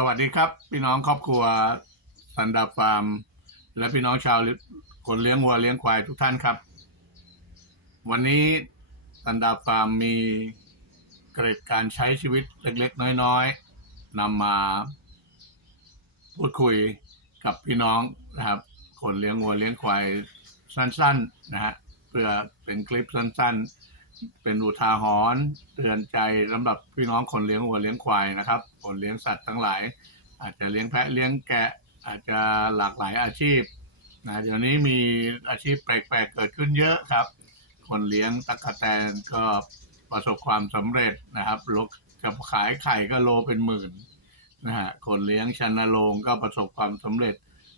สวัสดีครับพี่น้องครอบครัวสันดาฟาร์ม และพี่น้องชาวคนเลี้ยงวัวเลี้ยงควายทุกท่านครับ วันนี้สันดาฟาร์มมีเกร็ดการใช้ชีวิตเล็กๆ น้อยๆนำมาพูดคุยกับพี่น้องนะครับ คนเลี้ยงวัวเลี้ยงควายสั้นๆนะฮะเพื่อเป็นคลิปสั้นๆ เป็นอุทาหรณ์เตือนใจสำหรับพี่น้องคนเลี้ยงวัวเลี้ยงควายนะครับคนเลี้ยงสัตว์ทั้งหลาย อาจจะเลี้ยงแพะเลี้ยงแกะ อาจจะหลากหลายอาชีพนะเดี๋ยวนี้มีอาชีพแปลกๆเกิดขึ้นเยอะครับ คนเลี้ยงตะกะแตนก็ประสบความสำเร็จนะครับลกจะขายไข่ก็โลเป็นหมื่นนะฮะคนเลี้ยงชันโรงก็ประสบความสำเร็จ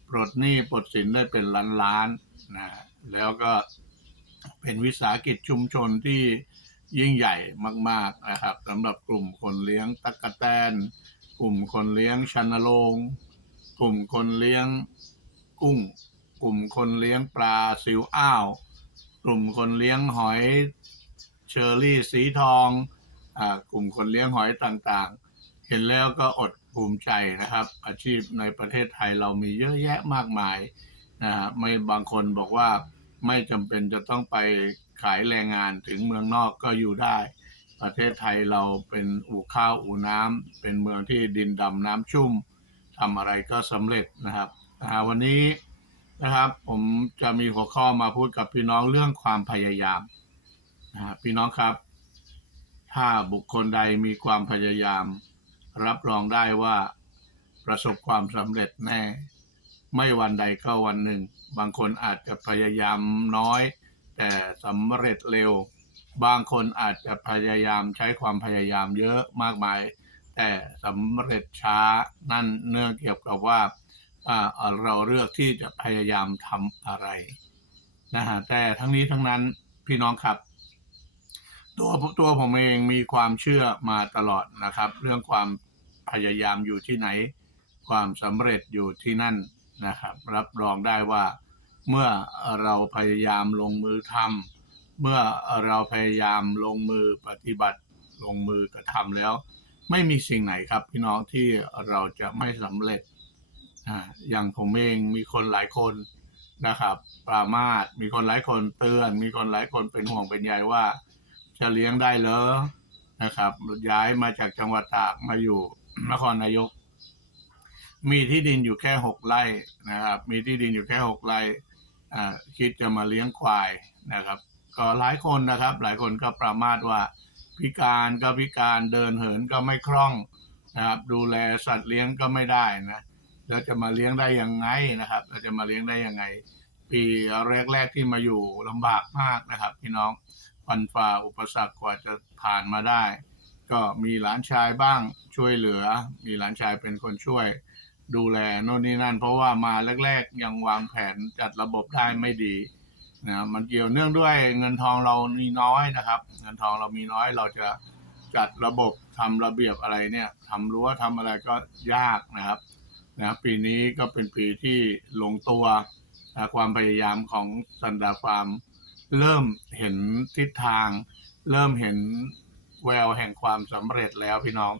ปลดหนี้ปลดสินได้เป็นล้านล้านนะแล้วก็ เป็นวิสาหกิจชุมชนที่ยิ่งใหญ่มาก ๆ นะครับสำหรับกลุ่มคนเลี้ยงตะกะแตน กลุ่มคนเลี้ยงชันโรงกลุ่มคนเลี้ยงกุ้ง กลุ่มคนเลี้ยงปลาซิวอ้าว กลุ่มคนเลี้ยงหอยเชอรี่สีทองอ่ากลุ่มคนเลี้ยงหอยต่างๆ เห็นแล้วก็อดภูมิใจนะครับ อาชีพในประเทศไทยเรามีเยอะแยะมากมายนะฮะไม่บางคนบอกว่า ไม่จำเป็นจะต้องไปขายแรงงานถึงเมืองนอกก็อยู่ได้ ประเทศไทยเราเป็นอู่ข้าวอู่น้ำเป็นเมืองที่ดินดำน้ำชุ่มทำอะไรก็สำเร็จนะครับวันนี้นะครับผมจะมีหัวข้อมาพูดกับพี่น้องเรื่องความพยายามนะพี่น้องครับ ถ้าบุคคลใดมีความพยายาม รับรองได้ว่าประสบความสำเร็จแน่ ไม่วันใดก็วันหนึ่ง บางคนอาจจะพยายามน้อย แต่สำเร็จเร็ว บางคนอาจจะพยายามใช้ความพยายามเยอะมากมาย แต่สำเร็จช้านั่นเนื่องเกี่ยวกับว่าเราเลือกที่จะพยายามทำอะไรนะฮะแต่ทั้งนี้ทั้งนั้นพี่น้องครับ ตัวตัวผมเองมีความเชื่อมาตลอดนะครับ เรื่องความพยายามอยู่ที่ไหน ความสำเร็จอยู่ที่นั่น นะครับ รับรองได้ว่าเมื่อเราพยายามลงมือทำเมื่อเราพยายามลงมือปฏิบัติลงมือกระทำแล้ว ไม่มีสิ่งไหนครับพี่น้องที่เราจะไม่สำเร็จอ่าอย่างผมเองมีคนหลายคนนะครับปรามาสมีคนหลายคนเตือน มีคนหลายคนเป็นห่วงเป็นใยว่า จะเลี้ยงได้เหรอนะครับย้ายมาจากจังหวัดตากมาอยู่นครนายก มีที่ดินอยู่แค่หกไร่นะครับ มีที่ดินอยู่แค่หกไร่คิดจะมาเลี้ยงควายนะครับ ก็หลายคนนะครับ หลายคนก็ประมาทว่าพิการก็พิการเดินเหินก็ไม่คล่องนะครับ ดูแลสัตว์เลี้ยงก็ไม่ได้นะแล้วจะมาเลี้ยงได้ยังไงนะครับเราจะมาเลี้ยงได้ยังไง ปีแรกๆที่มาอยู่ลำบากมากนะครับ พี่น้องฟันฝ่าอุปสรรคกว่าจะผ่านมาได้ ก็มีหลานชายบ้างช่วยเหลือ มีหลานชายเป็นคนช่วย ดูแลโน่นนี่นั่น เพราะว่ามาแรก ๆ ยังวางแผนจัดระบบได้ไม่ดีนะมันเกี่ยวเนื่องด้วยเงินทองเรามีน้อยนะครับ เงินทองเรามีน้อยเราจะจัดระบบทำระเบียบอะไรเนี่ยทำรั้วทำอะไรก็ยากนะครับนะปีนี้ก็เป็นปีที่ลงตัวนะความพยายามของซันดาฟาร์มเริ่มเห็นทิศทาง เริ่มเห็นแววแห่งความสำเร็จแล้วพี่น้อง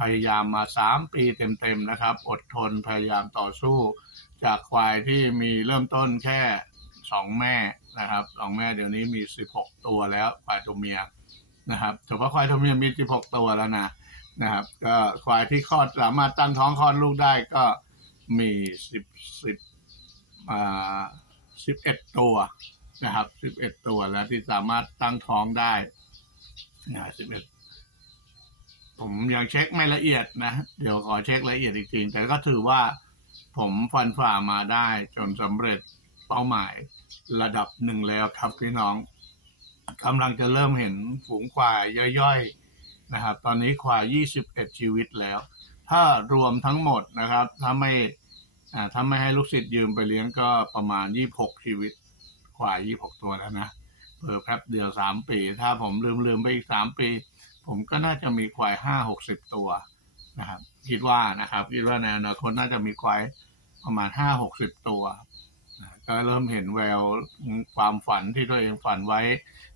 พยายามมาสามปีเต็มๆนะครับ อดทนพยายามต่อสู้ จากควายที่มีเริ่มต้นแค่สองแม่นะครับสองแม่เดี๋ยวนี้มีสิบหกตัวแล้วควายตัวเมียนะครับเฉพาะควายตัวเมียมีสิบหกตัวแล้วนะนะครับ ก็ควายที่คลอดสามารถตั้งท้องคลอดลูกได้ก็มีสิบสิบอ่าสิบเอ็ดตัวนะครับสิบเอ็ดตัวแล้วที่สามารถตั้งท้องได้นะสิบเอ็ด ผมยังเช็คไม่ละเอียดนะ เดี๋ยวขอเช็คละเอียดอีกทีแต่ก็ถือว่าผมฟันฝ่ามาได้จนสำเร็จเป้าหมายระดับหนึ่งแล้วครับพี่น้องกำลังจะเริ่มเห็นฝูงควายย่อยๆนะครับ ตอนนี้ควาย 21 ชีวิตแล้ว ถ้ารวมทั้งหมดนะครับ ถ้าไม่อ่าถ้าไม่ให้ลูกศิษย์ยืมไปเลี้ยงก็ประมาณ 26 ชีวิต ควาย 26 ตัวแล้วนะเพิ่แป๊บเดียว 3 ปี ถ้าผมลืมลืมไปอีก 3 ปี ผมก็น่าจะมีควายห้าหกสิบตัวนะครับ คิดว่านะครับคิดว่าในอนาคตน่าจะมีควายประมาณห้าหกสิบตัวก็เริ่มเห็นแววความฝันที่ตัวเองฝันไว้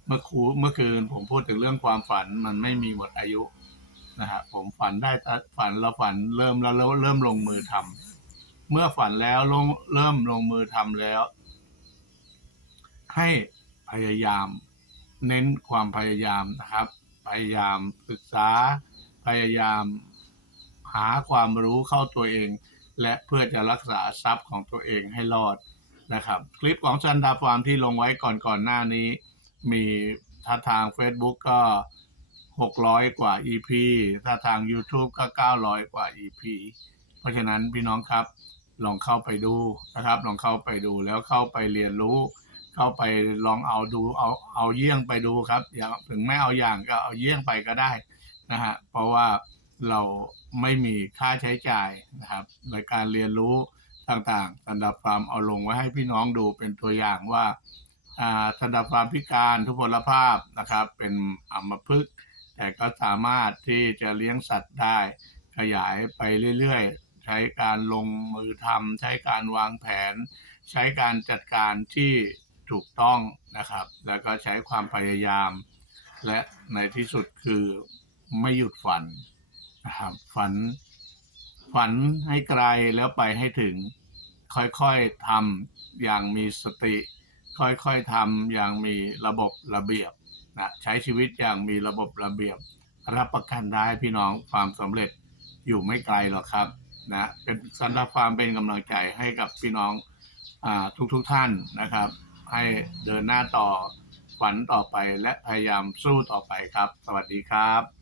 เมื่อคูเมื่อคืน ผมพูดถึงเรื่องความฝันมันไม่มีหมดอายุนะฮะผมฝันได้ฝันแล้วฝันเริ่มแล้วเริ่มลงมือทำเมื่อฝันแล้วลงเริ่มลงมือทำแล้ว ให้พยายาม เน้นความพยายามนะครับ พยายามศึกษา พยายามหาความรู้เข้าตัวเอง และเพื่อจะรักษาทรัพย์ของตัวเองให้รอดนะครับ คลิปของซันดาฟาร์มที่ลงไว้ก่อนก่อนหน้านี้ มีถ้าทาง Facebook ก็ 600 กว่า EP ถ้าทาง YouTube ก็ 900 กว่า EP เพราะฉะนั้นพี่น้องครับลองเข้าไปดูนะครับ ลองเข้าไปดูแล้วเข้าไปเรียนรู้ เข้าไปลองเอาดูเอาเอาเยี่ยงไปดูครับอย่างถึงไม่เอาอย่างก็เอาเยี่ยงไปก็ได้นะฮะเพราะว่าเราไม่มีค่าใช้จ่ายนะครับ ในการเรียนรู้ต่างๆสันดับฟาร์มเอาลงไว้ให้พี่น้องดูเป็นตัวอย่างว่าอาสันดับฟาร์มพิการทุพพลภาพนะครับ เป็นอัมพฤกษ์แต่ก็สามารถที่จะเลี้ยงสัตว์ได้ ขยายไปเรื่อยๆ ใช้การลงมือทำใช้การวางแผน ใช้การจัดการที่ ถูกต้องนะครับ แล้วก็ใช้ความพยายาม และในที่สุดคือไม่หยุดฝันนะครับฝัน ฝันให้ไกลแล้วไปให้ถึง ค่อยๆทำอย่างมีสติ ค่อยๆทำอย่างมีระบบระเบียบนะใช้ชีวิตอย่างมีระบบระเบียบ รับประกันได้พี่น้องความสำเร็จอยู่ไม่ไกลหรอกครับนะเป็นสันดาความเป็นกำลังใจให้กับพี่น้องอทุกๆทท่านนะครับ ให้เดินหน้าต่อฝันต่อไปและพยายามสู้ต่อไปครับ สวัสดีครับ